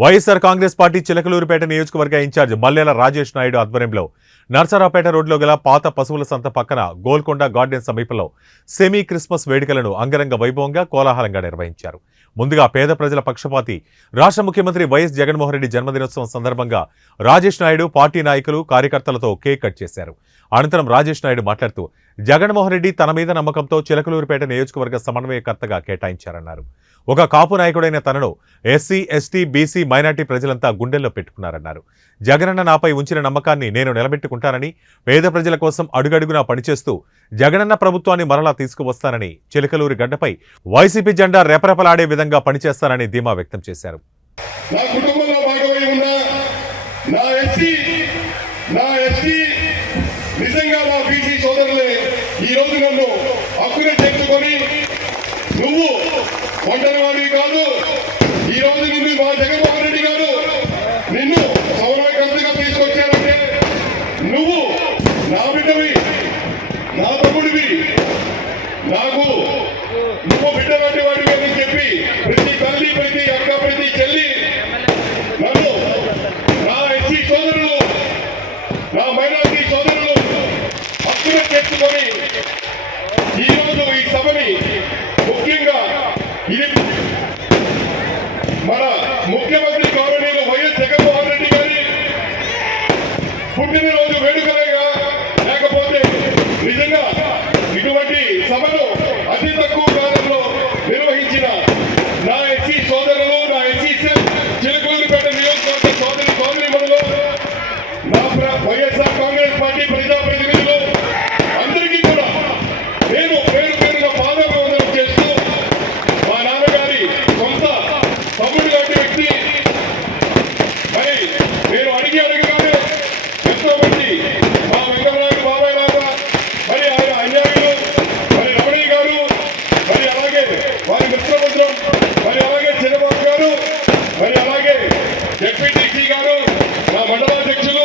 YSR Congress party Chilakaluripet నియోజకవర్గ incharge మల్లెల రాజేష్ నాయుడు ఆధ్వర్యంలో నర్సరావుపేట రోడ్లో గల పాత పశువుల సంత పక్కన గోల్కొండ గార్డెన్ సమీపంలో సెమీ క్రిస్మస్ వేడుకలను అంగరంగ వైభవంగా కోలాహలంగా నిర్వహించారు. ముందుగా పేద ప్రజల పక్షపాతి రాష్ట్ర ముఖ్యమంత్రి వైఎస్ జగన్మోహన్ రెడ్డి జన్మదినోత్సవం సందర్భంగా రాజేష్ నాయుడు పార్టీ నాయకులు కార్యకర్తలతో కేక్ కట్ చేశారు. అనంతరం రాజేష్ నాయుడు మాట్లాడుతూ జగన్మోహన్ రెడ్డి తన మీద నమ్మకంతో చిలకలూరుపేట నియోజకవర్గ సమన్వయకర్తగా కేటాయించారన్నారు. ఒక కాపు నాయకుడైన తనను ఎస్సీ, ఎస్టీ, బీసీ, మైనార్టీ ప్రజలంతా గుండెల్లో పెట్టుకున్నారన్నారు. జగనన్న నాపై ఉంచిన నమ్మకాన్ని నేను నిలబెట్టుకుంటానని, పేద ప్రజల కోసం అడుగడుగునా పనిచేస్తూ జగనన్న ప్రభుత్వాన్ని మరలా తీసుకువస్తానని, చిలకలూరు గడ్డపై వైసీపీ జెండా రెపరెపలాడే విధంగా పనిచేస్తానని ధీమా వ్యక్తం చేశారు. నువ్వు ఒంటరివాడివి కాదు. ఈ రోజు నిన్ను మా జగన్మోహన్ రెడ్డి గారు నిన్ను సమన్వయకర్తగా తీసుకొచ్చారంటే నువ్వు నా బిడ్డవి, నా తమ్ముడివి, నాకు నువ్వు బిడ్డ వంటి వాడివి అని చెప్పి ప్రతి తల్లి, ప్రతి అక్క, ప్రతి చెల్లి నన్ను, నా ఎస్సీ సోదరులు, నా మైనారిటీ సోదరులు హక్కును చేర్చుకొని ఈరోజు ఈ సభని ముఖ్యంగా ఇది మన ముఖ్యమంత్రి గౌరవనీయులు వైఎస్ జగన్మోహన్ రెడ్డి గారి పుట్టినరోజు వేడుకలేగా, లేకపోతే నిజంగా ఇటువంటి సభను అతి తక్కువ కాలంలో నిర్వహించిన నా ఎస్సీ సోదరులు, నా ఎస్సీ చిలకలూరుపేట నియోజకవర్గ సోదరిమణులు, నా వైఎస్ఆర్ కాంగ్రెస్ పార్టీ ప్రజాప్రతినిధులు అందరికీ కూడా నేను పేరు పేరున పాదాభివందనం చేస్తూ, మా నాన్నగారి సొంత తమ్ముడు లాంటి వ్యక్తి, మరి నేను అడిగానే ఎంతో మంది మా వెంకటరాయుడు బాబాయ్ లాగా, మరి ఆయన అన్యాయులు, మరి రమణయ్య గారు, మరి అలాగే వారి మిత్రమంత్రం, మరి అలాగే చంద్రబాబు గారు, మరి అలాగే డిప్యూటీ గారు, నా మండలాధ్యక్షులు,